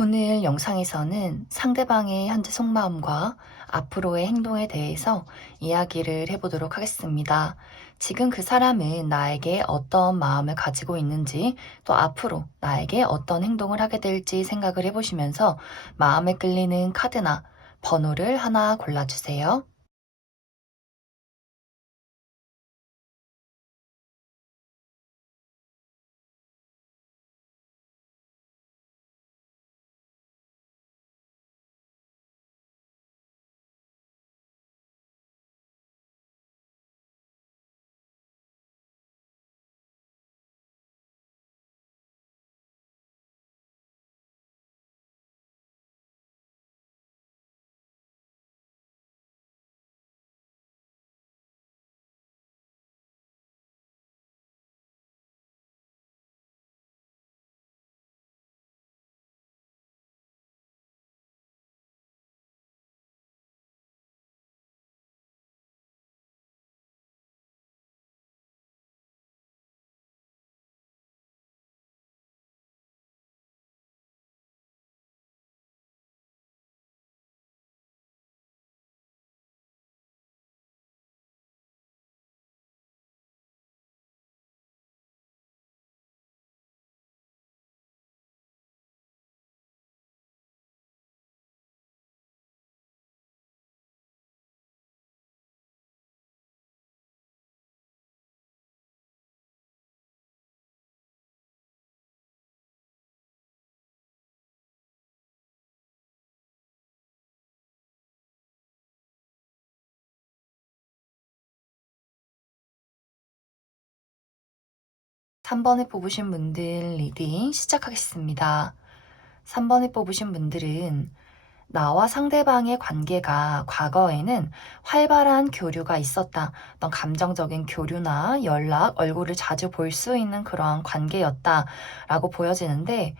오늘 영상에서는 상대방의 현재 속마음과 앞으로의 행동에 대해서 이야기를 해보도록 하겠습니다. 지금 그 사람은 나에게 어떤 마음을 가지고 있는지, 또 앞으로 나에게 어떤 행동을 하게 될지 생각을 해보시면서 마음에 끌리는 카드나 번호를 하나 골라주세요. 3번에 뽑으신 분들 리딩 시작하겠습니다. 3번에 뽑으신 분들은 나와 상대방의 관계가 과거에는 활발한 교류가 있었다. 어떤 감정적인 교류나 연락, 얼굴을 자주 볼 수 있는 그러한 관계였다라고 보여지는데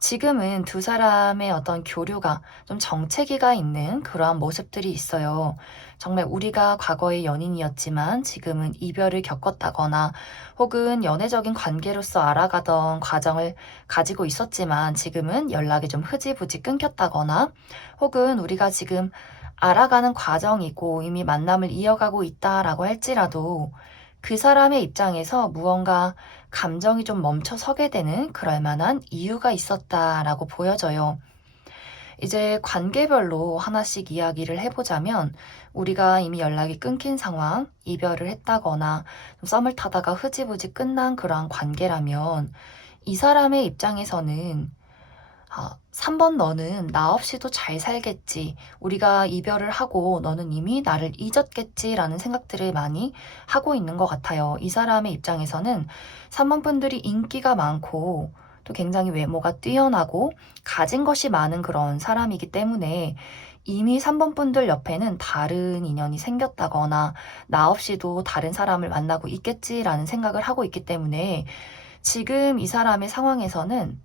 지금은 두 사람의 어떤 교류가 좀 정체기가 있는 그러한 모습들이 있어요. 정말 우리가 과거의 연인이었지만 지금은 이별을 겪었다거나 혹은 연애적인 관계로서 알아가던 과정을 가지고 있었지만 지금은 연락이 좀 흐지부지 끊겼다거나 혹은 우리가 지금 알아가는 과정이고 이미 만남을 이어가고 있다라고 할지라도 그 사람의 입장에서 무언가 감정이 좀 멈춰 서게 되는 그럴 만한 이유가 있었다라고 보여져요. 이제 관계별로 하나씩 이야기를 해보자면 우리가 이미 연락이 끊긴 상황, 이별을 했다거나 좀 썸을 타다가 흐지부지 끝난 그러한 관계라면 이 사람의 입장에서는 3번 너는 나 없이도 잘 살겠지. 우리가 이별을 하고 너는 이미 나를 잊었겠지라는 생각들을 많이 하고 있는 것 같아요. 이 사람의 입장에서는 3번 분들이 인기가 많고 또 굉장히 외모가 뛰어나고 가진 것이 많은 그런 사람이기 때문에 이미 3번 분들 옆에는 다른 인연이 생겼다거나 나 없이도 다른 사람을 만나고 있겠지라는 생각을 하고 있기 때문에 지금 이 사람의 상황에서는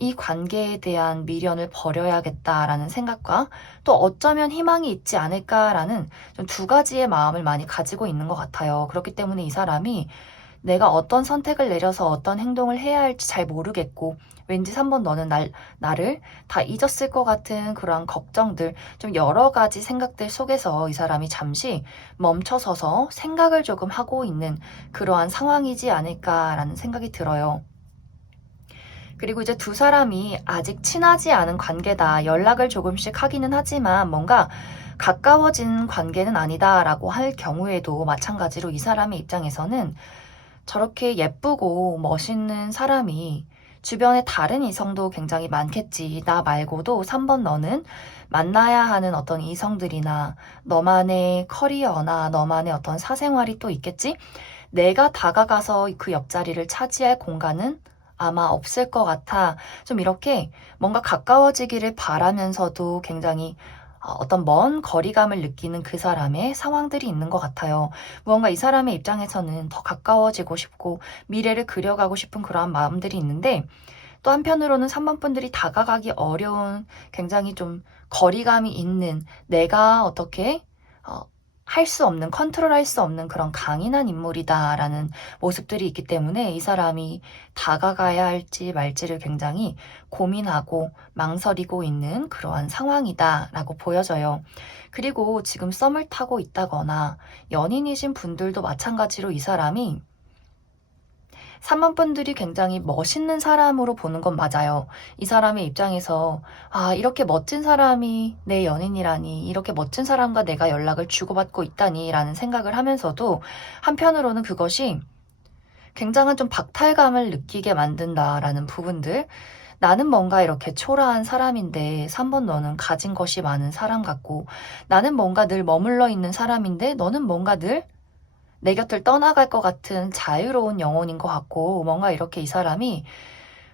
이 관계에 대한 미련을 버려야겠다라는 생각과 또 어쩌면 희망이 있지 않을까라는 좀 두 가지의 마음을 많이 가지고 있는 것 같아요. 그렇기 때문에 이 사람이 내가 어떤 선택을 내려서 어떤 행동을 해야 할지 잘 모르겠고 왠지 3번 너는 나를 다 잊었을 것 같은 그러한 걱정들 좀 여러 가지 생각들 속에서 이 사람이 잠시 멈춰서서 생각을 조금 하고 있는 그러한 상황이지 않을까라는 생각이 들어요. 그리고 이제 두 사람이 아직 친하지 않은 관계다. 연락을 조금씩 하기는 하지만 뭔가 가까워진 관계는 아니다라고 할 경우에도 마찬가지로 이 사람의 입장에서는 저렇게 예쁘고 멋있는 사람이 주변에 다른 이성도 굉장히 많겠지. 나 말고도 3번 너는 만나야 하는 어떤 이성들이나 너만의 커리어나 너만의 어떤 사생활이 또 있겠지? 내가 다가가서 그 옆자리를 차지할 공간은 아마 없을 것 같아. 좀 이렇게 뭔가 가까워지기를 바라면서도 굉장히 어떤 먼 거리감을 느끼는 그 사람의 상황들이 있는 것 같아요. 무언가 이 사람의 입장에서는 더 가까워지고 싶고 미래를 그려가고 싶은 그러한 마음들이 있는데 또 한편으로는 3번 분들이 다가가기 어려운 굉장히 좀 거리감이 있는 내가 어떻게 할 수 없는, 컨트롤할 수 없는 그런 강인한 인물이다라는 모습들이 있기 때문에 이 사람이 다가가야 할지 말지를 굉장히 고민하고 망설이고 있는 그러한 상황이다라고 보여져요. 그리고 지금 썸을 타고 있다거나 연인이신 분들도 마찬가지로 이 사람이 3번 분들이 굉장히 멋있는 사람으로 보는 건 맞아요. 이 사람의 입장에서 이렇게 멋진 사람이 내 연인이라니, 이렇게 멋진 사람과 내가 연락을 주고받고 있다니 라는 생각을 하면서도 한편으로는 그것이 굉장한 좀 박탈감을 느끼게 만든다라는 부분들. 나는 뭔가 이렇게 초라한 사람인데 3번 너는 가진 것이 많은 사람 같고, 나는 뭔가 늘 머물러 있는 사람인데 너는 뭔가 늘 내 곁을 떠나갈 것 같은 자유로운 영혼인 것 같고, 뭔가 이렇게 이 사람이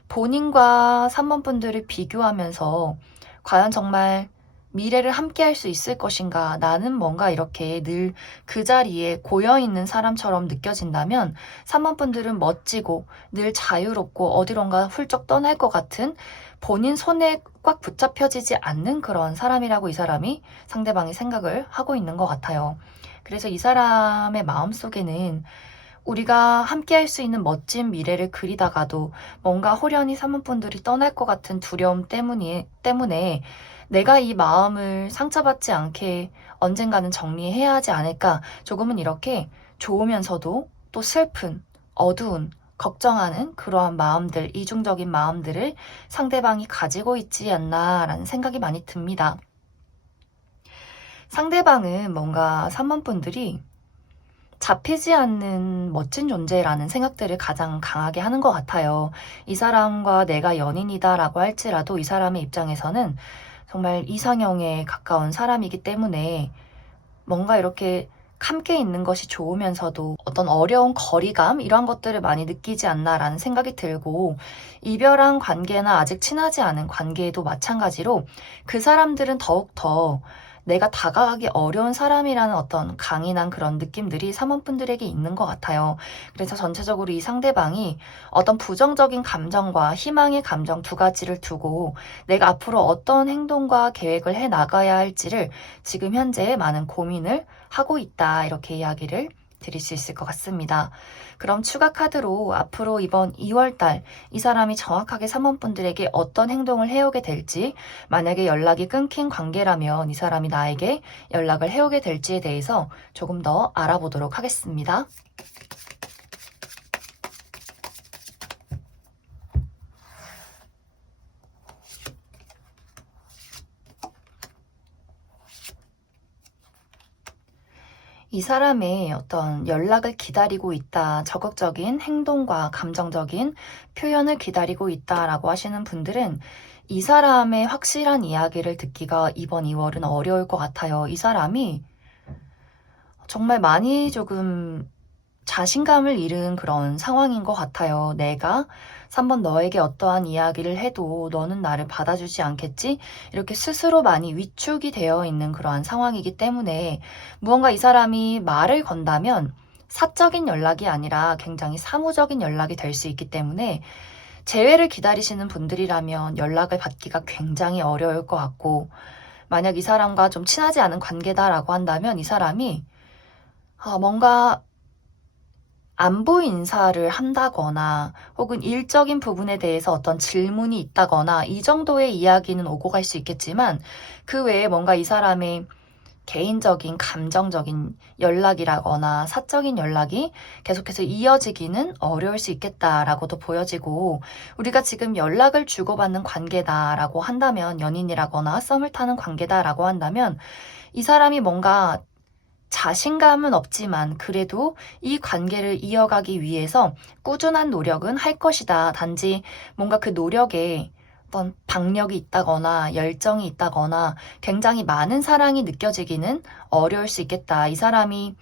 본인과 3번 분들을 비교하면서 과연 정말 미래를 함께 할 수 있을 것인가, 나는 뭔가 이렇게 늘 그 자리에 고여있는 사람처럼 느껴진다면 3번 분들은 멋지고 늘 자유롭고 어디론가 훌쩍 떠날 것 같은, 본인 손에 꽉 붙잡혀지지 않는 그런 사람이라고 이 사람이, 상대방이 생각을 하고 있는 것 같아요. 그래서 이 사람의 마음속에는 우리가 함께 할 수 있는 멋진 미래를 그리다가도 뭔가 호련히 사모분들이 떠날 것 같은 두려움 때문에 내가 이 마음을 상처받지 않게 언젠가는 정리해야 하지 않을까, 조금은 이렇게 좋으면서도 또 슬픈, 어두운, 걱정하는 그러한 마음들, 이중적인 마음들을 상대방이 가지고 있지 않나라는 생각이 많이 듭니다. 상대방은 뭔가 3번 분들이 잡히지 않는 멋진 존재라는 생각들을 가장 강하게 하는 것 같아요. 이 사람과 내가 연인이다라고 할지라도 이 사람의 입장에서는 정말 이상형에 가까운 사람이기 때문에 뭔가 이렇게 함께 있는 것이 좋으면서도 어떤 어려운 거리감, 이런 것들을 많이 느끼지 않나라는 생각이 들고, 이별한 관계나 아직 친하지 않은 관계에도 마찬가지로 그 사람들은 더욱더 내가 다가가기 어려운 사람이라는 어떤 강인한 그런 느낌들이 사모분들에게 있는 것 같아요. 그래서 전체적으로 이 상대방이 어떤 부정적인 감정과 희망의 감정 두 가지를 두고 내가 앞으로 어떤 행동과 계획을 해 나가야 할지를 지금 현재 많은 고민을 하고 있다, 이렇게 이야기를 드릴 수 있을 것 같습니다. 그럼 추가 카드로 앞으로 이번 2월달 이 사람이 정확하게 사모분들에게 어떤 행동을 해오게 될지, 만약에 연락이 끊긴 관계라면 이 사람이 나에게 연락을 해오게 될지에 대해서 조금 더 알아보도록 하겠습니다. 이 사람의 어떤 연락을 기다리고 있다, 적극적인 행동과 감정적인 표현을 기다리고 있다라고 하시는 분들은 이 사람의 확실한 이야기를 듣기가 이번 2월은 어려울 것 같아요. 이 사람이 정말 많이 조금 자신감을 잃은 그런 상황인 것 같아요. 내가 3번 너에게 어떠한 이야기를 해도 너는 나를 받아주지 않겠지? 이렇게 스스로 많이 위축이 되어 있는 그러한 상황이기 때문에 무언가 이 사람이 말을 건다면 사적인 연락이 아니라 굉장히 사무적인 연락이 될 수 있기 때문에 재회를 기다리시는 분들이라면 연락을 받기가 굉장히 어려울 것 같고, 만약 이 사람과 좀 친하지 않은 관계다라고 한다면 이 사람이 뭔가 안부 인사를 한다거나 혹은 일적인 부분에 대해서 어떤 질문이 있다거나 이 정도의 이야기는 오고 갈 수 있겠지만, 그 외에 뭔가 이 사람의 개인적인 감정적인 연락이라거나 사적인 연락이 계속해서 이어지기는 어려울 수 있겠다라고도 보여지고, 우리가 지금 연락을 주고받는 관계다라고 한다면, 연인이라거나 썸을 타는 관계다라고 한다면 이 사람이 뭔가 자신감은 없지만 그래도 이 관계를 이어가기 위해서 꾸준한 노력은 할 것이다. 단지 뭔가 그 노력에 어떤 박력이 있다거나 열정이 있다거나 굉장히 많은 사랑이 느껴지기는 어려울 수 있겠다. 이 사람이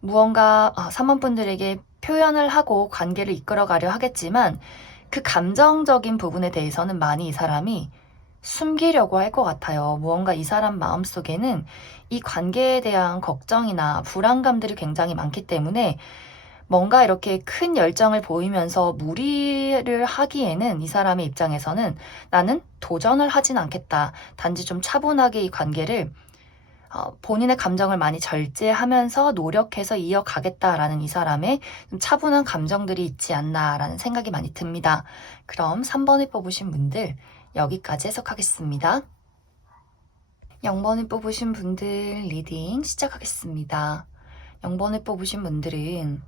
무언가 3번 분들에게 표현을 하고 관계를 이끌어가려 하겠지만 그 감정적인 부분에 대해서는 많이 이 사람이 숨기려고 할 것 같아요. 무언가 이 사람 마음속에는 이 관계에 대한 걱정이나 불안감들이 굉장히 많기 때문에 뭔가 이렇게 큰 열정을 보이면서 무리를 하기에는 이 사람의 입장에서는 나는 도전을 하진 않겠다. 단지 좀 차분하게 이 관계를 본인의 감정을 많이 절제하면서 노력해서 이어가겠다라는 이 사람의 좀 차분한 감정들이 있지 않나라는 생각이 많이 듭니다. 그럼 3번을 뽑으신 분들 여기까지 해석하겠습니다. 0번을 뽑으신 분들 리딩 시작하겠습니다. 0번을 뽑으신 분들은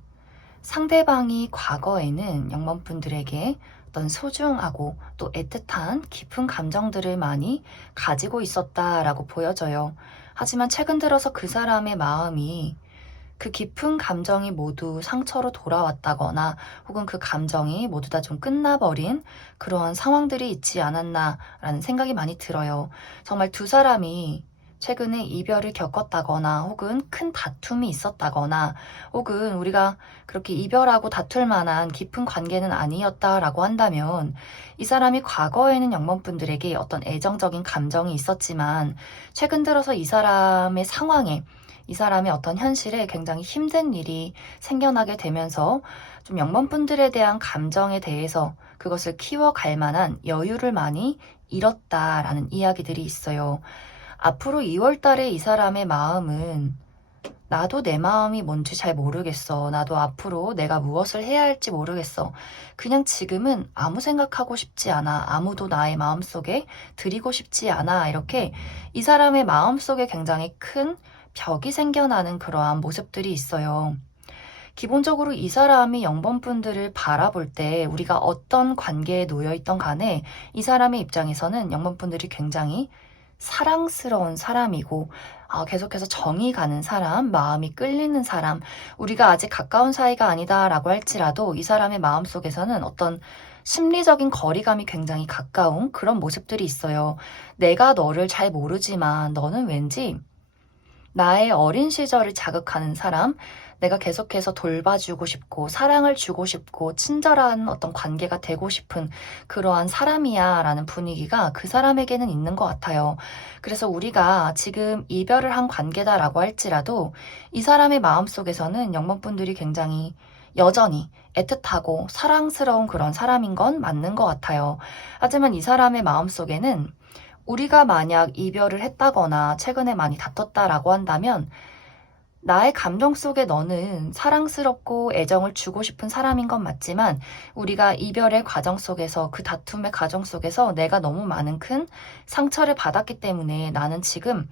상대방이 과거에는 0번 분들에게 어떤 소중하고 또 애틋한 깊은 감정들을 많이 가지고 있었다라고 보여져요. 하지만 최근 들어서 그 사람의 마음이 그 깊은 감정이 모두 상처로 돌아왔다거나 혹은 그 감정이 모두 다 좀 끝나버린 그러한 상황들이 있지 않았나라는 생각이 많이 들어요. 정말 두 사람이 최근에 이별을 겪었다거나 혹은 큰 다툼이 있었다거나 혹은 우리가 그렇게 이별하고 다툴 만한 깊은 관계는 아니었다라고 한다면 이 사람이 과거에는 영번분들에게 어떤 애정적인 감정이 있었지만 최근 들어서 이 사람의 상황에 이 사람의 어떤 현실에 굉장히 힘든 일이 생겨나게 되면서 좀 영번분들에 대한 감정에 대해서 그것을 키워갈 만한 여유를 많이 잃었다라는 이야기들이 있어요. 앞으로 2월 달에 이 사람의 마음은 나도 내 마음이 뭔지 잘 모르겠어. 나도 앞으로 내가 무엇을 해야 할지 모르겠어. 그냥 지금은 아무 생각하고 싶지 않아. 아무도 나의 마음속에 들이고 싶지 않아. 이렇게 이 사람의 마음속에 굉장히 큰 벽이 생겨나는 그러한 모습들이 있어요. 기본적으로 이 사람이 0번분들을 바라볼 때 우리가 어떤 관계에 놓여있던 간에 이 사람의 입장에서는 0번분들이 굉장히 사랑스러운 사람이고 계속해서 정이 가는 사람, 마음이 끌리는 사람, 우리가 아직 가까운 사이가 아니다라고 할지라도 이 사람의 마음속에서는 어떤 심리적인 거리감이 굉장히 가까운 그런 모습들이 있어요. 내가 너를 잘 모르지만 너는 왠지 나의 어린 시절을 자극하는 사람, 내가 계속해서 돌봐주고 싶고 사랑을 주고 싶고 친절한 어떤 관계가 되고 싶은 그러한 사람이야 라는 분위기가 그 사람에게는 있는 것 같아요. 그래서 우리가 지금 이별을 한 관계다라고 할지라도 이 사람의 마음속에서는 영번분들이 굉장히 여전히 애틋하고 사랑스러운 그런 사람인 건 맞는 것 같아요. 하지만 이 사람의 마음속에는 우리가 만약 이별을 했다거나 최근에 많이 다퉜다라고 한다면 나의 감정 속에 너는 사랑스럽고 애정을 주고 싶은 사람인 건 맞지만 우리가 이별의 과정 속에서 그 다툼의 과정 속에서 내가 너무 많은 큰 상처를 받았기 때문에 나는 지금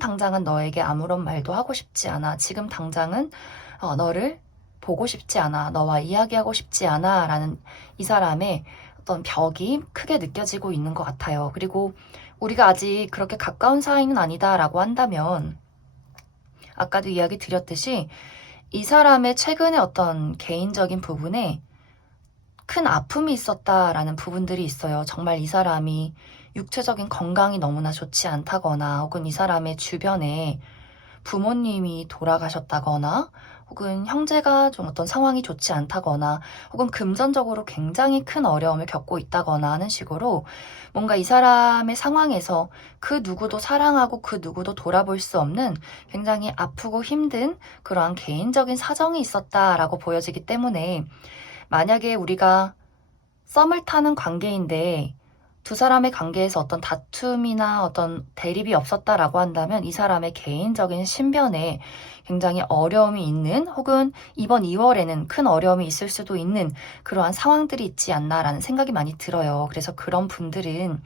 당장은 너에게 아무런 말도 하고 싶지 않아. 지금 당장은 너를 보고 싶지 않아. 너와 이야기하고 싶지 않아. 라는 이 사람의 어떤 벽이 크게 느껴지고 있는 것 같아요. 그리고 우리가 아직 그렇게 가까운 사이는 아니다라고 한다면 아까도 이야기 드렸듯이 이 사람의 최근에 어떤 개인적인 부분에 큰 아픔이 있었다라는 부분들이 있어요. 정말 이 사람이 육체적인 건강이 너무나 좋지 않다거나 혹은 이 사람의 주변에 부모님이 돌아가셨다거나 혹은 형제가 좀 어떤 상황이 좋지 않다거나 혹은 금전적으로 굉장히 큰 어려움을 겪고 있다거나 하는 식으로 뭔가 이 사람의 상황에서 그 누구도 사랑하고 그 누구도 돌아볼 수 없는 굉장히 아프고 힘든 그러한 개인적인 사정이 있었다라고 보여지기 때문에 만약에 우리가 썸을 타는 관계인데 두 사람의 관계에서 어떤 다툼이나 어떤 대립이 없었다라고 한다면 이 사람의 개인적인 신변에 굉장히 어려움이 있는 혹은 이번 2월에는 큰 어려움이 있을 수도 있는 그러한 상황들이 있지 않나라는 생각이 많이 들어요. 그래서 그런 분들은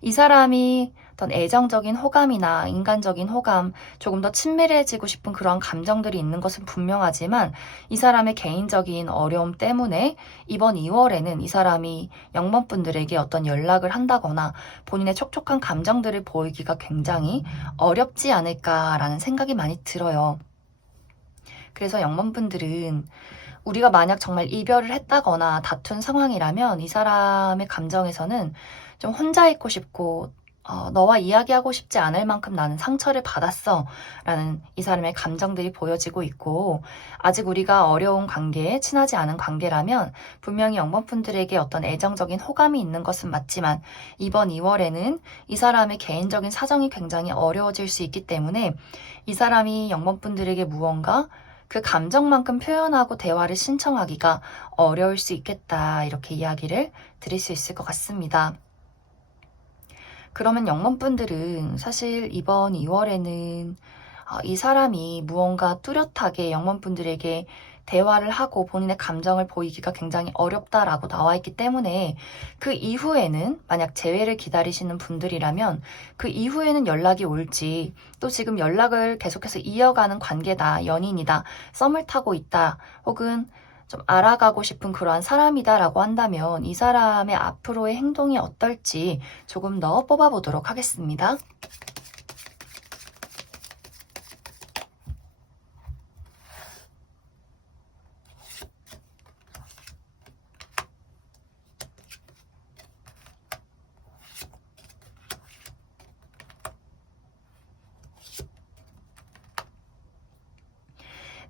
이 사람이 어떤 애정적인 호감이나 인간적인 호감, 조금 더 친밀해지고 싶은 그런 감정들이 있는 것은 분명하지만 이 사람의 개인적인 어려움 때문에 이번 2월에는 이 사람이 영번분들에게 어떤 연락을 한다거나 본인의 촉촉한 감정들을 보이기가 굉장히 어렵지 않을까라는 생각이 많이 들어요. 그래서 영번분들은 우리가 만약 정말 이별을 했다거나 다툰 상황이라면 이 사람의 감정에서는 좀 혼자 있고 싶고 너와 이야기하고 싶지 않을 만큼 나는 상처를 받았어 라는 이 사람의 감정들이 보여지고 있고 아직 우리가 어려운 관계, 친하지 않은 관계라면 분명히 영번분들에게 어떤 애정적인 호감이 있는 것은 맞지만 이번 2월에는 이 사람의 개인적인 사정이 굉장히 어려워질 수 있기 때문에 이 사람이 영번분들에게 무언가 그 감정만큼 표현하고 대화를 신청하기가 어려울 수 있겠다 이렇게 이야기를 드릴 수 있을 것 같습니다. 그러면 영문분들은 사실 이번 2월에는 이 사람이 무언가 뚜렷하게 영문분들에게 대화를 하고 본인의 감정을 보이기가 굉장히 어렵다라고 나와 있기 때문에 그 이후에는 만약 재회를 기다리시는 분들이라면 그 이후에는 연락이 올지, 또 지금 연락을 계속해서 이어가는 관계다, 연인이다, 썸을 타고 있다, 혹은 좀 알아가고 싶은 그러한 사람이다라고 한다면 이 사람의 앞으로의 행동이 어떨지 조금 더 뽑아보도록 하겠습니다.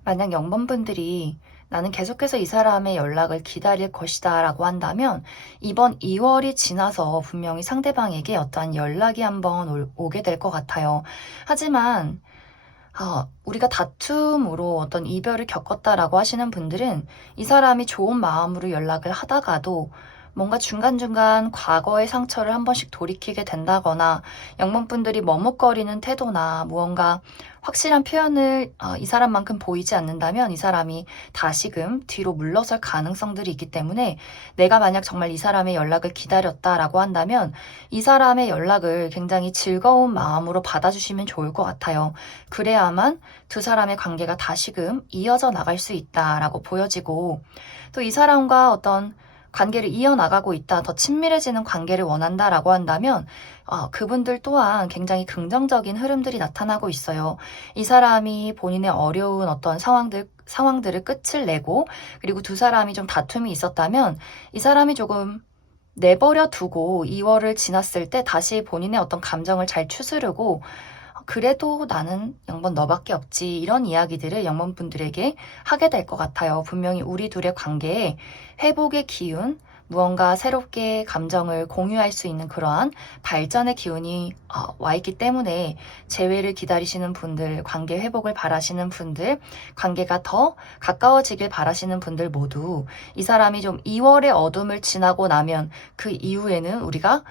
만약 0번분들이 나는 계속해서 이 사람의 연락을 기다릴 것이다 라고 한다면 이번 2월이 지나서 분명히 상대방에게 어떠한 연락이 한번 오게 될 것 같아요. 하지만 우리가 다툼으로 어떤 이별을 겪었다라고 하시는 분들은 이 사람이 좋은 마음으로 연락을 하다가도 뭔가 중간중간 과거의 상처를 한 번씩 돌이키게 된다거나 영문분들이 머뭇거리는 태도나 무언가 확실한 표현을 이 사람만큼 보이지 않는다면 이 사람이 다시금 뒤로 물러설 가능성들이 있기 때문에 내가 만약 정말 이 사람의 연락을 기다렸다라고 한다면 이 사람의 연락을 굉장히 즐거운 마음으로 받아주시면 좋을 것 같아요. 그래야만 두 사람의 관계가 다시금 이어져 나갈 수 있다라고 보여지고, 또 이 사람과 어떤 관계를 이어나가고 있다, 더 친밀해지는 관계를 원한다라고 한다면 그분들 또한 굉장히 긍정적인 흐름들이 나타나고 있어요. 이 사람이 본인의 어려운 어떤 상황들을 끝을 내고, 그리고 두 사람이 좀 다툼이 있었다면 이 사람이 조금 내버려 두고 2월을 지났을 때 다시 본인의 어떤 감정을 잘 추스르고, 그래도 나는 0번 너밖에 없지, 이런 이야기들을 0번분들에게 하게 될 것 같아요. 분명히 우리 둘의 관계에 회복의 기운, 무언가 새롭게 감정을 공유할 수 있는 그러한 발전의 기운이 와 있기 때문에 재회를 기다리시는 분들, 관계 회복을 바라시는 분들, 관계가 더 가까워지길 바라시는 분들 모두 이 사람이 좀 2월의 어둠을 지나고 나면 그 이후에는 우리가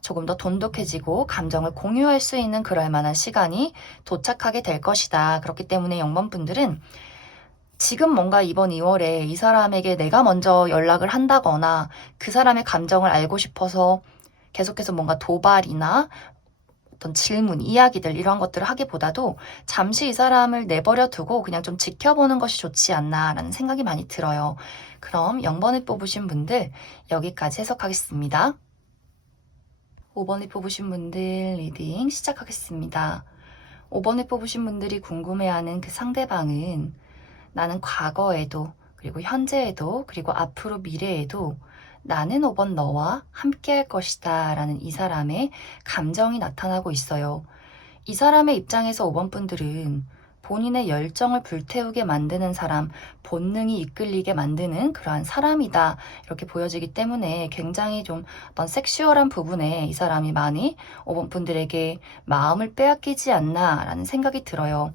조금 더 돈독해지고 감정을 공유할 수 있는 그럴 만한 시간이 도착하게 될 것이다. 그렇기 때문에 0번분들은 지금 뭔가 이번 2월에 이 사람에게 내가 먼저 연락을 한다거나 그 사람의 감정을 알고 싶어서 계속해서 뭔가 도발이나 어떤 질문, 이야기들 이런 것들을 하기보다도 잠시 이 사람을 내버려 두고 그냥 좀 지켜보는 것이 좋지 않나라는 생각이 많이 들어요. 그럼 0번을 뽑으신 분들 여기까지 해석하겠습니다. 5번을 뽑으신 분들 리딩 시작하겠습니다. 5번을 뽑으신 분들이 궁금해하는 그 상대방은 나는 과거에도, 그리고 현재에도, 그리고 앞으로 미래에도 나는 5번 너와 함께 할 것이다 라는 이 사람의 감정이 나타나고 있어요. 이 사람의 입장에서 5번 분들은 본인의 열정을 불태우게 만드는 사람, 본능이 이끌리게 만드는 그러한 사람이다, 이렇게 보여지기 때문에 굉장히 좀 어떤 섹슈얼한 부분에 이 사람이 많이 5번 분들에게 마음을 빼앗기지 않나라는 생각이 들어요.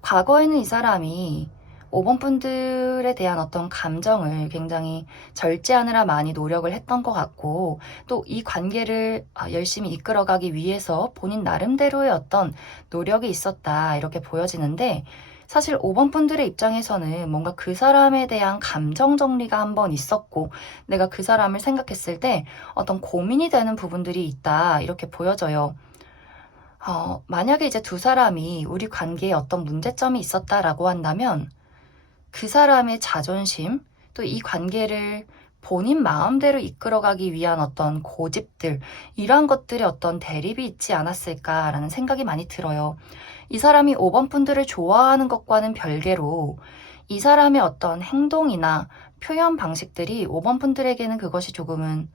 과거에는 이 사람이 5번 분들에 대한 어떤 감정을 굉장히 절제하느라 많이 노력을 했던 것 같고, 또 이 관계를 열심히 이끌어가기 위해서 본인 나름대로의 어떤 노력이 있었다, 이렇게 보여지는데, 사실 5번 분들의 입장에서는 뭔가 그 사람에 대한 감정 정리가 한번 있었고, 내가 그 사람을 생각했을 때 어떤 고민이 되는 부분들이 있다, 이렇게 보여져요. 만약에 이제 두 사람이 우리 관계에 어떤 문제점이 있었다라고 한다면 그 사람의 자존심, 또 이 관계를 본인 마음대로 이끌어가기 위한 어떤 고집들, 이러한 것들의 어떤 대립이 있지 않았을까라는 생각이 많이 들어요. 이 사람이 5번 분들을 좋아하는 것과는 별개로 이 사람의 어떤 행동이나 표현 방식들이 5번 분들에게는 그것이 조금은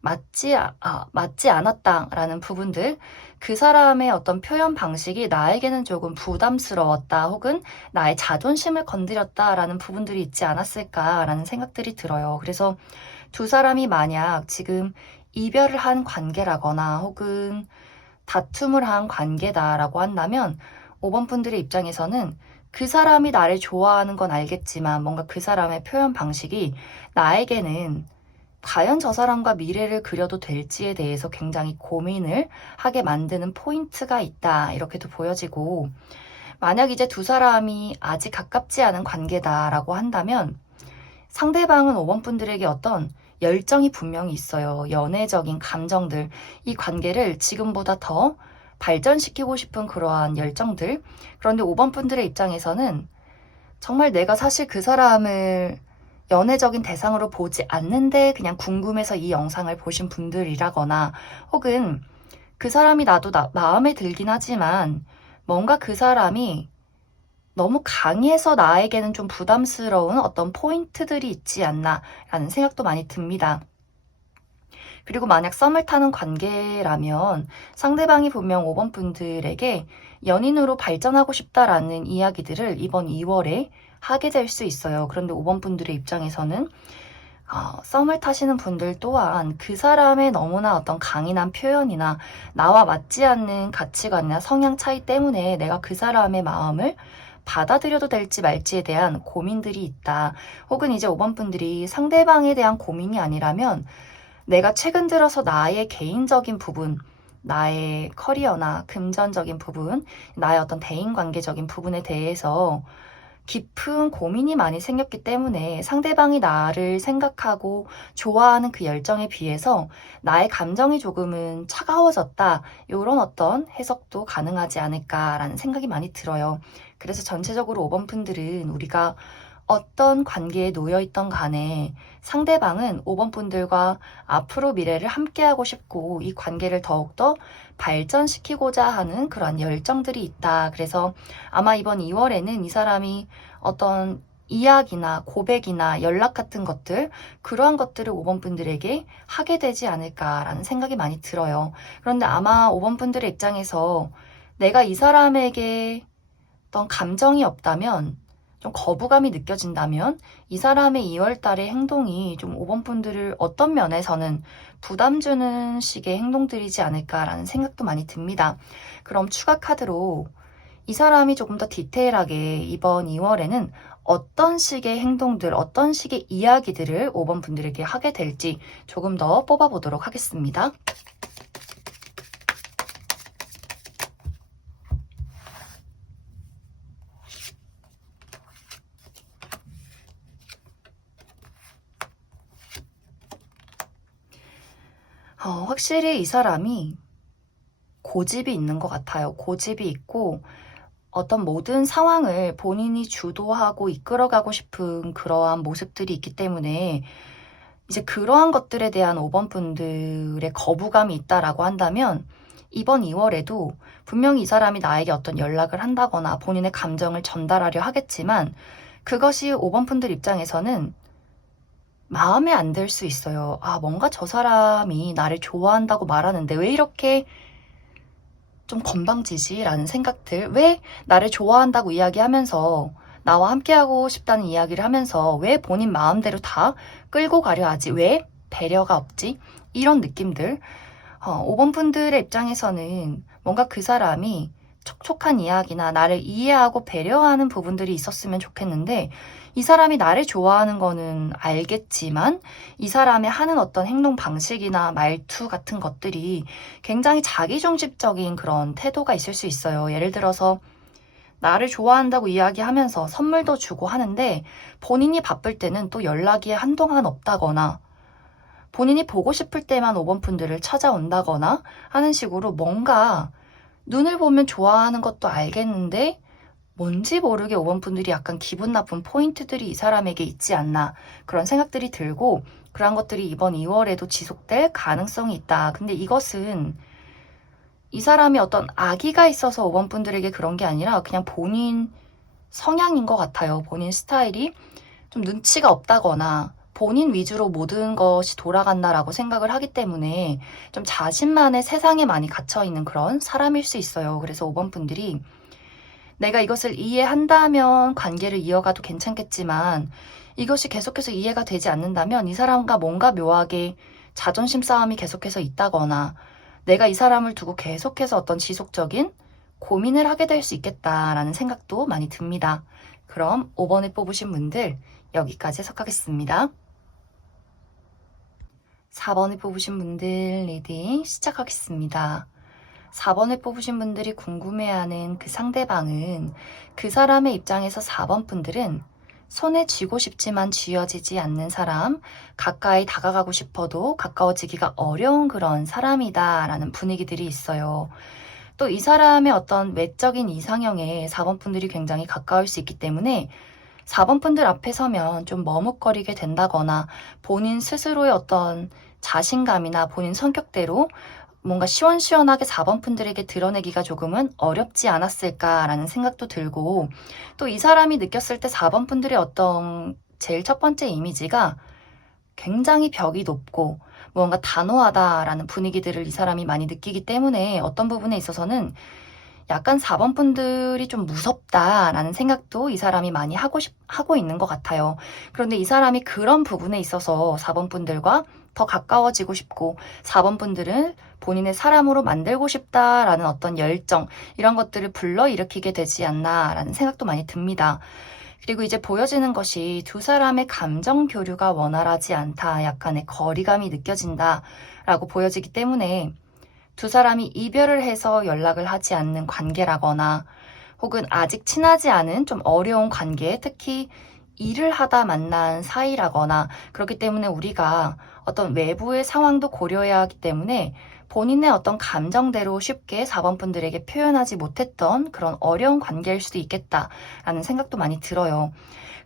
맞지 않았다라는 부분들, 그 사람의 어떤 표현 방식이 나에게는 조금 부담스러웠다, 혹은 나의 자존심을 건드렸다라는 부분들이 있지 않았을까라는 생각들이 들어요. 그래서 두 사람이 만약 지금 이별을 한 관계라거나 혹은 다툼을 한 관계다라고 한다면 5번 분들의 입장에서는 그 사람이 나를 좋아하는 건 알겠지만 뭔가 그 사람의 표현 방식이 나에게는 과연 저 사람과 미래를 그려도 될지에 대해서 굉장히 고민을 하게 만드는 포인트가 있다. 이렇게도 보여지고, 만약 이제 두 사람이 아직 가깝지 않은 관계다라고 한다면 상대방은 5번 분들에게 어떤 열정이 분명히 있어요. 연애적인 감정들, 이 관계를 지금보다 더 발전시키고 싶은 그러한 열정들. 그런데 5번 분들의 입장에서는 정말 내가 사실 그 사람을 연애적인 대상으로 보지 않는데 그냥 궁금해서 이 영상을 보신 분들이라거나, 혹은 그 사람이 나도 마음에 들긴 하지만 뭔가 그 사람이 너무 강해서 나에게는 좀 부담스러운 어떤 포인트들이 있지 않나라는 생각도 많이 듭니다. 그리고 만약 썸을 타는 관계라면 상대방이 분명 5번 분들에게 연인으로 발전하고 싶다라는 이야기들을 이번 2월에 하게 될 수 있어요. 그런데 5번 분들의 입장에서는 썸을 타시는 분들 또한 그 사람의 너무나 어떤 강인한 표현이나 나와 맞지 않는 가치관이나 성향 차이 때문에 내가 그 사람의 마음을 받아들여도 될지 말지에 대한 고민들이 있다. 혹은 이제 5번 분들이 상대방에 대한 고민이 아니라면 내가 최근 들어서 나의 개인적인 부분, 나의 커리어나 금전적인 부분, 나의 어떤 대인관계적인 부분에 대해서 깊은 고민이 많이 생겼기 때문에 상대방이 나를 생각하고 좋아하는 그 열정에 비해서 나의 감정이 조금은 차가워졌다. 이런 어떤 해석도 가능하지 않을까라는 생각이 많이 들어요. 그래서 전체적으로 5번 분들은 우리가 어떤 관계에 놓여있던 간에 상대방은 5번 분들과 앞으로 미래를 함께하고 싶고 이 관계를 더욱더 발전시키고자 하는 그런 열정들이 있다. 그래서 아마 이번 2월에는 이 사람이 어떤 이야기나 고백이나 연락 같은 것들, 그러한 것들을 5번 분들에게 하게 되지 않을까라는 생각이 많이 들어요. 그런데 아마 5번 분들의 입장에서 내가 이 사람에게 어떤 감정이 없다면, 좀 거부감이 느껴진다면 이 사람의 2월 달의 행동이 좀 5번 분들을 어떤 면에서는 부담 주는 식의 행동들이지 않을까라는 생각도 많이 듭니다. 그럼 추가 카드로 이 사람이 조금 더 디테일하게 이번 2월에는 어떤 식의 행동들, 어떤 식의 이야기들을 5번 분들에게 하게 될지 조금 더 뽑아보도록 하겠습니다. 확실히 이 사람이 고집이 있는 것 같아요. 고집이 있고 어떤 모든 상황을 본인이 주도하고 이끌어가고 싶은 그러한 모습들이 있기 때문에 이제 그러한 것들에 대한 5번 분들의 거부감이 있다라고 한다면 이번 2월에도 분명히 이 사람이 나에게 어떤 연락을 한다거나 본인의 감정을 전달하려 하겠지만 그것이 5번 분들 입장에서는 마음에 안 들 수 있어요. 뭔가 저 사람이 나를 좋아한다고 말하는데 왜 이렇게 좀 건방지지라는 생각들, 왜 나를 좋아한다고 이야기하면서 나와 함께하고 싶다는 이야기를 하면서 왜 본인 마음대로 다 끌고 가려 하지? 왜 배려가 없지? 이런 느낌들. 5번 분들의 입장에서는 뭔가 그 사람이 촉촉한 이야기나 나를 이해하고 배려하는 부분들이 있었으면 좋겠는데 이 사람이 나를 좋아하는 거는 알겠지만 이 사람의 하는 어떤 행동 방식이나 말투 같은 것들이 굉장히 자기중심적인 그런 태도가 있을 수 있어요. 예를 들어서 나를 좋아한다고 이야기하면서 선물도 주고 하는데 본인이 바쁠 때는 또 연락이 한동안 없다거나 본인이 보고 싶을 때만 5번 분들을 찾아온다거나 하는 식으로 뭔가 눈을 보면 좋아하는 것도 알겠는데 뭔지 모르게 5번 분들이 약간 기분 나쁜 포인트들이 이 사람에게 있지 않나 그런 생각들이 들고 그런 것들이 이번 2월에도 지속될 가능성이 있다. 근데 이것은 이 사람이 어떤 악의가 있어서 5번 분들에게 그런 게 아니라 그냥 본인 성향인 것 같아요. 본인 스타일이 좀 눈치가 없다거나 본인 위주로 모든 것이 돌아간다라고 생각을 하기 때문에 좀 자신만의 세상에 많이 갇혀있는 그런 사람일 수 있어요. 그래서 5번 분들이 내가 이것을 이해한다면 관계를 이어가도 괜찮겠지만 이것이 계속해서 이해가 되지 않는다면 이 사람과 뭔가 묘하게 자존심 싸움이 계속해서 있다거나 내가 이 사람을 두고 계속해서 어떤 지속적인 고민을 하게 될 수 있겠다라는 생각도 많이 듭니다. 그럼 5번을 뽑으신 분들 여기까지 해석하겠습니다. 4번을 뽑으신 분들 리딩 시작하겠습니다. 4번을 뽑으신 분들이 궁금해하는 그 상대방은 그 사람의 입장에서 4번 분들은 손에 쥐고 싶지만 쥐어지지 않는 사람, 가까이 다가가고 싶어도 가까워지기가 어려운 그런 사람이다라는 분위기들이 있어요. 또 이 사람의 어떤 외적인 이상형에 4번 분들이 굉장히 가까울 수 있기 때문에 4번 분들 앞에 서면 좀 머뭇거리게 된다거나 본인 스스로의 어떤 자신감이나 본인 성격대로 뭔가 시원시원하게 4번 분들에게 드러내기가 조금은 어렵지 않았을까라는 생각도 들고, 또 이 사람이 느꼈을 때 4번 분들의 어떤 제일 첫 번째 이미지가 굉장히 벽이 높고 뭔가 단호하다라는 분위기들을 이 사람이 많이 느끼기 때문에 어떤 부분에 있어서는 약간 4번 분들이 좀 무섭다라는 생각도 이 사람이 많이 하고 있는 것 같아요. 그런데 이 사람이 그런 부분에 있어서 4번 분들과 더 가까워지고 싶고 4번 분들은 본인의 사람으로 만들고 싶다라는 어떤 열정, 이런 것들을 불러일으키게 되지 않나라는 생각도 많이 듭니다. 그리고 이제 보여지는 것이 두 사람의 감정 교류가 원활하지 않다, 약간의 거리감이 느껴진다라고 보여지기 때문에 두 사람이 이별을 해서 연락을 하지 않는 관계라거나 혹은 아직 친하지 않은 좀 어려운 관계, 특히 일을 하다 만난 사이라거나, 그렇기 때문에 우리가 어떤 외부의 상황도 고려해야 하기 때문에 본인의 어떤 감정대로 쉽게 4번 분들에게 표현하지 못했던 그런 어려운 관계일 수도 있겠다라는 생각도 많이 들어요.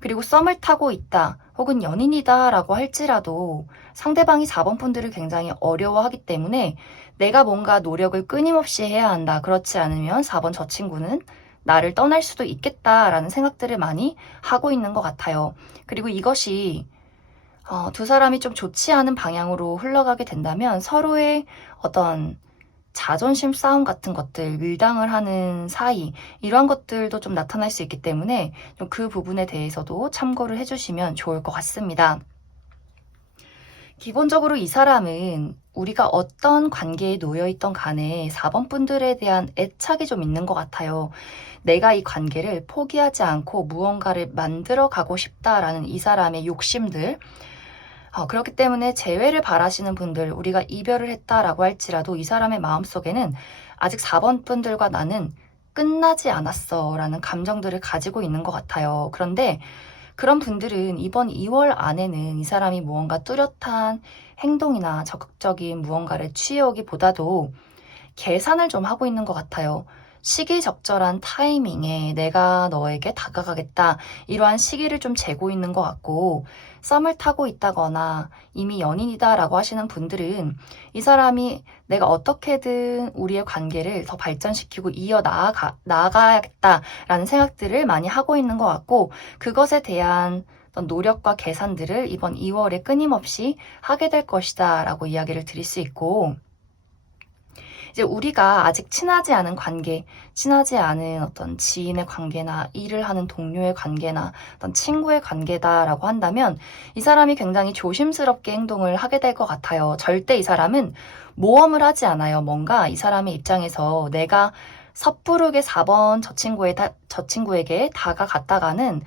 그리고 썸을 타고 있다 혹은 연인이다 라고 할지라도 상대방이 4번 분들을 굉장히 어려워하기 때문에 내가 뭔가 노력을 끊임없이 해야 한다, 그렇지 않으면 4번 저 친구는 나를 떠날 수도 있겠다라는 생각들을 많이 하고 있는 것 같아요. 그리고 이것이 두 사람이 좀 좋지 않은 방향으로 흘러가게 된다면 서로의 어떤 자존심 싸움 같은 것들, 밀당을 하는 사이, 이러한 것들도 좀 나타날 수 있기 때문에 좀 그 부분에 대해서도 참고를 해주시면 좋을 것 같습니다. 기본적으로 이 사람은 우리가 어떤 관계에 놓여있던 간에 4번 분들에 대한 애착이 좀 있는 것 같아요. 내가 이 관계를 포기하지 않고 무언가를 만들어 가고 싶다라는 이 사람의 욕심들, 그렇기 때문에 재회를 바라시는 분들, 우리가 이별을 했다라고 할지라도 이 사람의 마음속에는 아직 4번 분들과 나는 끝나지 않았어 라는 감정들을 가지고 있는 것 같아요. 그런데 그런 분들은 이번 2월 안에는 이 사람이 무언가 뚜렷한 행동이나 적극적인 무언가를 취해오기보다도 계산을 좀 하고 있는 것 같아요. 시기적절한 타이밍에 내가 너에게 다가가겠다, 이러한 시기를 좀 재고 있는 것 같고, 썸을 타고 있다거나 이미 연인이다 라고 하시는 분들은 이 사람이 내가 어떻게든 우리의 관계를 더 발전시키고 나아가야겠다라는 생각들을 많이 하고 있는 것 같고, 그것에 대한 어떤 노력과 계산들을 이번 2월에 끊임없이 하게 될 것이다 라고 이야기를 드릴 수 있고, 이제 우리가 아직 친하지 않은 관계, 친하지 않은 어떤 지인의 관계나 일을 하는 동료의 관계나 어떤 친구의 관계다라고 한다면 이 사람이 굉장히 조심스럽게 행동을 하게 될 것 같아요. 절대 이 사람은 모험을 하지 않아요. 뭔가 이 사람의 입장에서 내가 섣부르게 4번 저 친구에게 다가갔다가는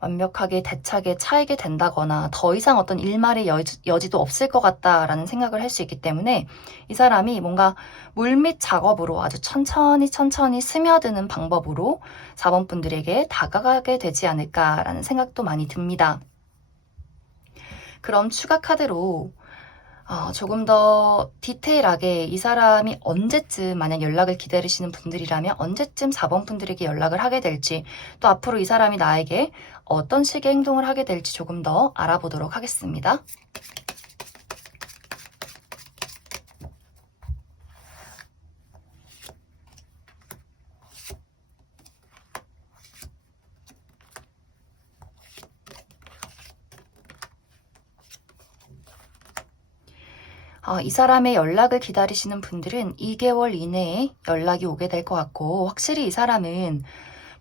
완벽하게 대차게 차이게 된다거나 더 이상 어떤 일말의 여지도 없을 것 같다라는 생각을 할 수 있기 때문에 이 사람이 뭔가 물밑 작업으로 아주 천천히 스며드는 방법으로 4번 분들에게 다가가게 되지 않을까라는 생각도 많이 듭니다. 그럼 추가 카드로 조금 더 디테일하게 이 사람이 언제쯤, 만약 연락을 기다리시는 분들이라면 언제쯤 4번 분들에게 연락을 하게 될지, 또 앞으로 이 사람이 나에게 어떤 식의 행동을 하게 될지 조금 더 알아보도록 하겠습니다. 이 사람의 연락을 기다리시는 분들은 2개월 이내에 연락이 오게 될 것 같고, 확실히 이 사람은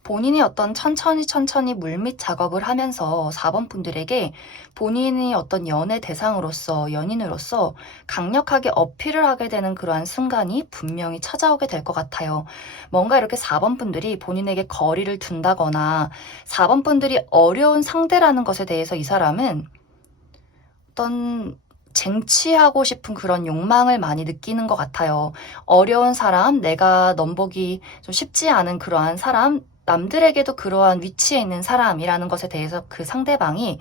본인이 어떤 천천히 물밑 작업을 하면서 4번 분들에게 본인이 어떤 연애 대상으로서, 연인으로서 강력하게 어필을 하게 되는 그러한 순간이 분명히 찾아오게 될 것 같아요. 뭔가 이렇게 4번 분들이 본인에게 거리를 둔다거나 4번 분들이 어려운 상대라는 것에 대해서 이 사람은 어떤 쟁취하고 싶은 그런 욕망을 많이 느끼는 것 같아요. 어려운 사람, 내가 넘보기 좀 쉽지 않은 그러한 사람, 남들에게도 그러한 위치에 있는 사람이라는 것에 대해서 그 상대방이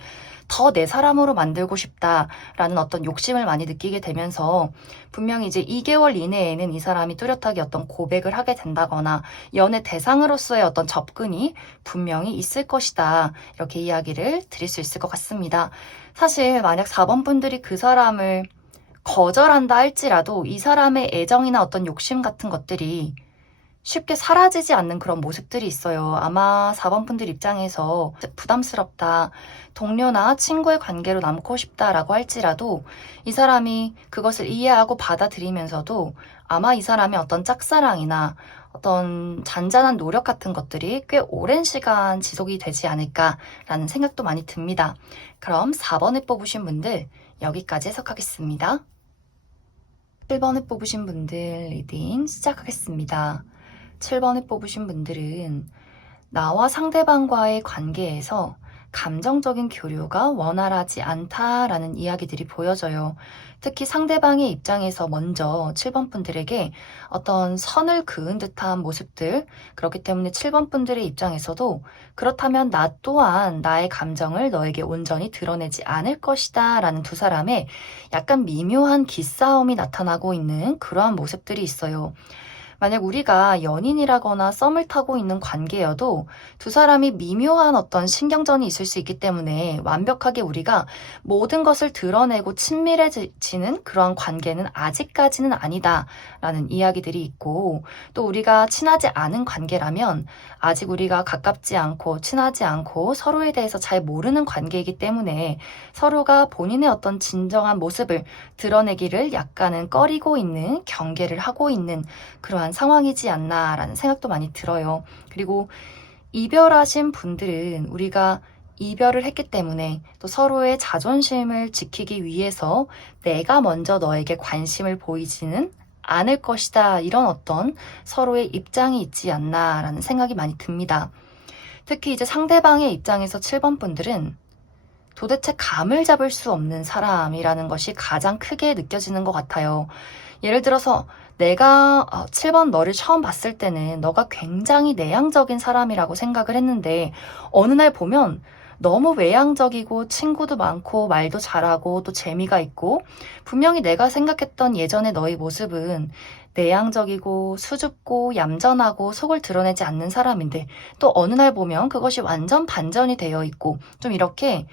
더 내 사람으로 만들고 싶다라는 어떤 욕심을 많이 느끼게 되면서 분명히 이제 2개월 이내에는 이 사람이 뚜렷하게 어떤 고백을 하게 된다거나 연애 대상으로서의 어떤 접근이 분명히 있을 것이다. 이렇게 이야기를 드릴 수 있을 것 같습니다. 사실 만약 4번 분들이 그 사람을 거절한다 할지라도 이 사람의 애정이나 어떤 욕심 같은 것들이 쉽게 사라지지 않는 그런 모습들이 있어요. 아마 4번 분들 입장에서 부담스럽다, 동료나 친구의 관계로 남고 싶다라고 할지라도 이 사람이 그것을 이해하고 받아들이면서도 아마 이 사람의 어떤 짝사랑이나 어떤 잔잔한 노력 같은 것들이 꽤 오랜 시간 지속이 되지 않을까라는 생각도 많이 듭니다. 그럼 4번을 뽑으신 분들 여기까지 해석하겠습니다. 7번을 뽑으신 분들 리딩 시작하겠습니다. 7번을 뽑으신 분들은 나와 상대방과의 관계에서 감정적인 교류가 원활하지 않다라는 이야기들이 보여져요. 특히 상대방의 입장에서 먼저 7번 분들에게 어떤 선을 그은 듯한 모습들, 그렇기 때문에 7번 분들의 입장에서도 그렇다면 나 또한 나의 감정을 너에게 온전히 드러내지 않을 것이다 라는 두 사람의 약간 미묘한 기싸움이 나타나고 있는 그러한 모습들이 있어요. 만약 우리가 연인이라거나 썸을 타고 있는 관계여도 두 사람이 미묘한 어떤 신경전이 있을 수 있기 때문에 완벽하게 우리가 모든 것을 드러내고 친밀해지는 그런 관계는 아직까지는 아니다라는 이야기들이 있고, 또 우리가 친하지 않은 관계라면 아직 우리가 가깝지 않고 친하지 않고 서로에 대해서 잘 모르는 관계이기 때문에 서로가 본인의 어떤 진정한 모습을 드러내기를 약간은 꺼리고 있는, 경계를 하고 있는 그러한 상황이지 않나라는 생각도 많이 들어요. 그리고 이별하신 분들은 우리가 이별을 했기 때문에 또 서로의 자존심을 지키기 위해서 내가 먼저 너에게 관심을 보이지는 않을 것이다. 이런 어떤 서로의 입장이 있지 않나라는 생각이 많이 듭니다. 특히 이제 상대방의 입장에서 7번 분들은 도대체 감을 잡을 수 없는 사람이라는 것이 가장 크게 느껴지는 것 같아요. 예를 들어서 내가 7번 너를 처음 봤을 때는 너가 굉장히 내향적인 사람이라고 생각을 했는데 어느 날 보면 너무 외향적이고 친구도 많고 말도 잘하고 또 재미가 있고 분명히 내가 생각했던 예전의 너의 모습은 내향적이고 수줍고 얌전하고 속을 드러내지 않는 사람인데 또 어느 날 보면 그것이 완전 반전이 되어 있고 좀 이렇게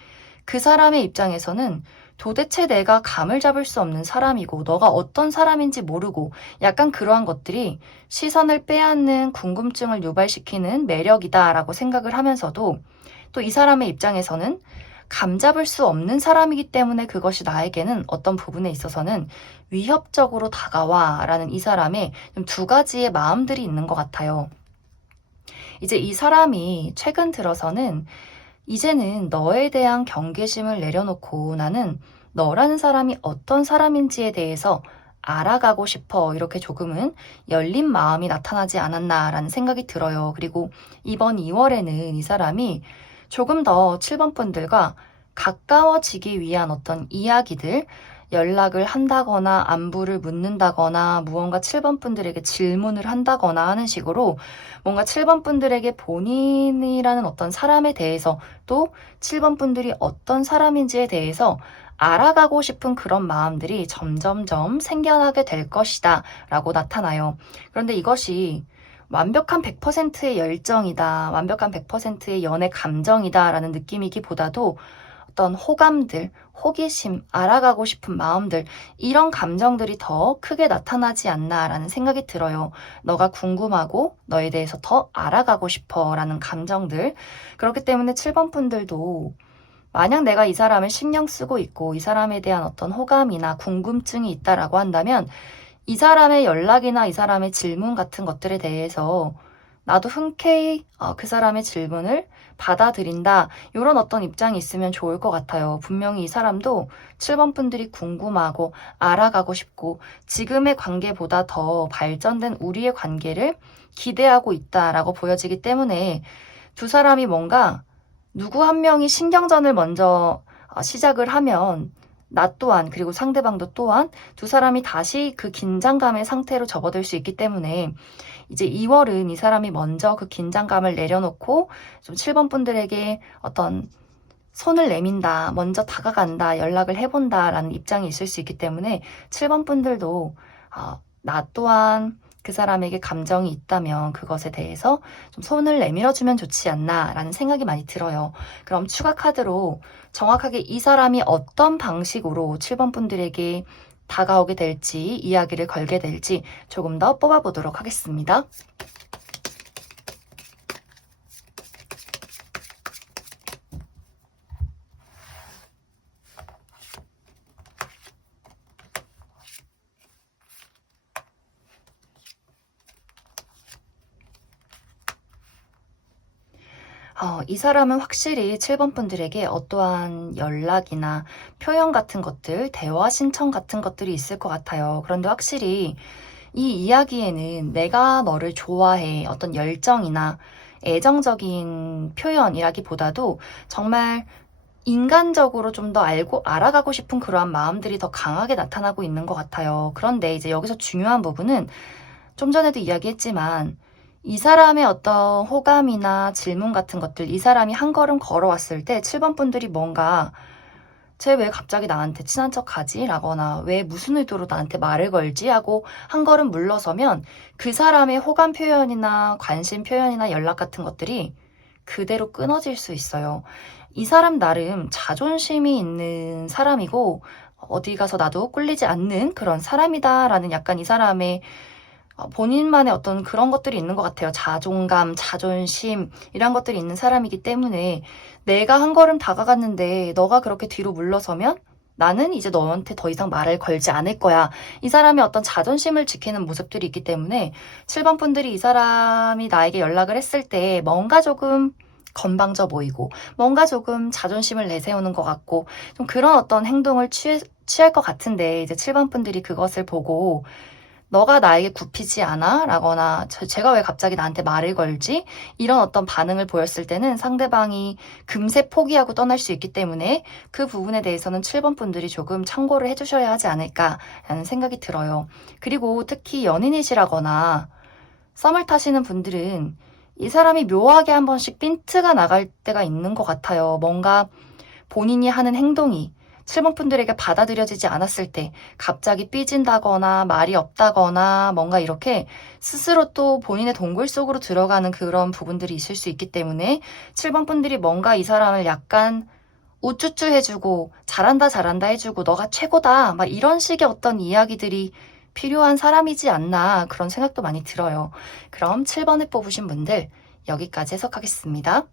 그 사람의 입장에서는 도대체 내가 감을 잡을 수 없는 사람이고 너가 어떤 사람인지 모르고 약간 그러한 것들이 시선을 빼앗는 궁금증을 유발시키는 매력이다라고 생각을 하면서도 또 이 사람의 입장에서는 감 잡을 수 없는 사람이기 때문에 그것이 나에게는 어떤 부분에 있어서는 위협적으로 다가와라는 이 사람의 좀 두 가지의 마음들이 있는 것 같아요. 이제 이 사람이 최근 들어서는 이제는 너에 대한 경계심을 내려놓고 나는 너라는 사람이 어떤 사람인지에 대해서 알아가고 싶어. 이렇게 조금은 열린 마음이 나타나지 않았나라는 생각이 들어요. 그리고 이번 2월에는 이 사람이 조금 더 7번 분들과 가까워지기 위한 어떤 이야기들, 연락을 한다거나 안부를 묻는다거나 무언가 7번 분들에게 질문을 한다거나 하는 식으로 뭔가 7번 분들에게 본인이라는 어떤 사람에 대해서 또 7번 분들이 어떤 사람인지에 대해서 알아가고 싶은 그런 마음들이 점점점 생겨나게 될 것이다 라고 나타나요. 그런데 이것이 완벽한 100%의 열정이다, 완벽한 100%의 연애 감정이다 라는 느낌이기보다도 어떤 호감들, 호기심, 알아가고 싶은 마음들, 이런 감정들이 더 크게 나타나지 않나라는 생각이 들어요. 너가 궁금하고 너에 대해서 더 알아가고 싶어 라는 감정들. 그렇기 때문에 7번 분들도 만약 내가 이 사람을 신경 쓰고 있고 이 사람에 대한 어떤 호감이나 궁금증이 있다라고 한다면 이 사람의 연락이나 이 사람의 질문 같은 것들에 대해서 나도 흔쾌히 그 사람의 질문을 받아들인다. 이런 어떤 입장이 있으면 좋을 것 같아요. 분명히 이 사람도 7번 분들이 궁금하고 알아가고 싶고 지금의 관계보다 더 발전된 우리의 관계를 기대하고 있다라고 보여지기 때문에 두 사람이 뭔가 누구 한 명이 신경전을 먼저 시작을 하면 나 또한 그리고 상대방도 또한 두 사람이 다시 그 긴장감의 상태로 접어들 수 있기 때문에 이제 2월은 이 사람이 먼저 그 긴장감을 내려놓고 좀 7번 분들에게 어떤 손을 내민다, 먼저 다가간다, 연락을 해본다라는 입장이 있을 수 있기 때문에 7번 분들도 나 또한 그 사람에게 감정이 있다면 그것에 대해서 좀 손을 내밀어주면 좋지 않나라는 생각이 많이 들어요. 그럼 추가 카드로 정확하게 이 사람이 어떤 방식으로 7번 분들에게 다가오게 될지, 이야기를 걸게 될지 조금 더 뽑아보도록 하겠습니다. 이 사람은 확실히 7번 분들에게 어떠한 연락이나 표현 같은 것들, 대화 신청 같은 것들이 있을 것 같아요. 그런데 확실히 이 이야기에는 내가 너를 좋아해, 어떤 열정이나 애정적인 표현이라기보다도 정말 인간적으로 좀 더 알아가고 싶은 그러한 마음들이 더 강하게 나타나고 있는 것 같아요. 그런데 이제 여기서 중요한 부분은 좀 전에도 이야기했지만 이 사람의 어떤 호감이나 질문 같은 것들, 이 사람이 한 걸음 걸어왔을 때 7번 분들이 뭔가 쟤 왜 갑자기 나한테 친한 척 하지? 라거나 왜 무슨 의도로 나한테 말을 걸지? 하고 한 걸음 물러서면 그 사람의 호감 표현이나 관심 표현이나 연락 같은 것들이 그대로 끊어질 수 있어요. 이 사람 나름 자존심이 있는 사람이고 어디 가서 나도 꿀리지 않는 그런 사람이다라는 약간 이 사람의 본인만의 어떤 그런 것들이 있는 것 같아요. 자존감, 자존심 이런 것들이 있는 사람이기 때문에 내가 한 걸음 다가갔는데 너가 그렇게 뒤로 물러서면 나는 이제 너한테 더 이상 말을 걸지 않을 거야. 이 사람의 어떤 자존심을 지키는 모습들이 있기 때문에 7번 분들이 이 사람이 나에게 연락을 했을 때 뭔가 조금 건방져 보이고 뭔가 조금 자존심을 내세우는 것 같고 좀 그런 어떤 행동을 취할 것 같은데 이제 7번 분들이 그것을 보고 너가 나에게 굽히지 않아? 라거나 제가 왜 갑자기 나한테 말을 걸지? 이런 어떤 반응을 보였을 때는 상대방이 금세 포기하고 떠날 수 있기 때문에 그 부분에 대해서는 7번 분들이 조금 참고를 해주셔야 하지 않을까라는 생각이 들어요. 그리고 특히 연인이시라거나 썸을 타시는 분들은 이 사람이 묘하게 한 번씩 핀트가 나갈 때가 있는 것 같아요. 뭔가 본인이 하는 행동이 7번 분들에게 받아들여지지 않았을 때 갑자기 삐진다거나 말이 없다거나 뭔가 이렇게 스스로 또 본인의 동굴 속으로 들어가는 그런 부분들이 있을 수 있기 때문에 7번 분들이 뭔가 이 사람을 약간 우쭈쭈 해주고 잘한다 잘한다 해주고 너가 최고다 막 이런 식의 어떤 이야기들이 필요한 사람이지 않나 그런 생각도 많이 들어요. 그럼 7번을 뽑으신 분들 여기까지 해석하겠습니다.